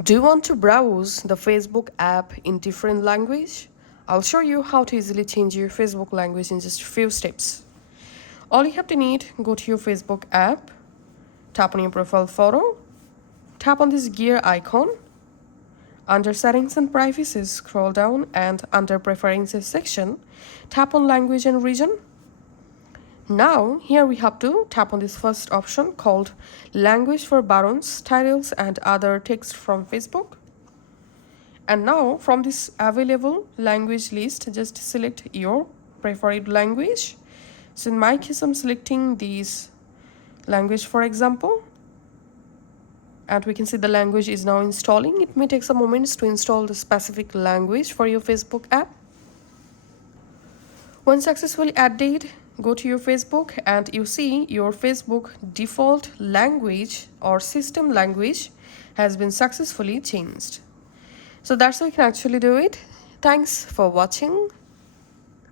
Do you want to browse the Facebook app in different language? I'll show you how to easily change your Facebook language in just a few steps. All you have to need, go to your Facebook app, tap on your profile photo, tap on this gear icon. Under settings and privacy, scroll down and under preferences section, tap on language and region. Now, here we have to tap on this first option called language for buttons, titles and other text from Facebook. And now from this available language list, just select your preferred language. So in my case, I'm selecting this language, for example. And we can see the language is now installing. It may take some moments to install the specific language for your Facebook app. Once successfully added, go to your Facebook and you see your Facebook default language or system language has been successfully changed. So that's how you can actually do it. Thanks for watching.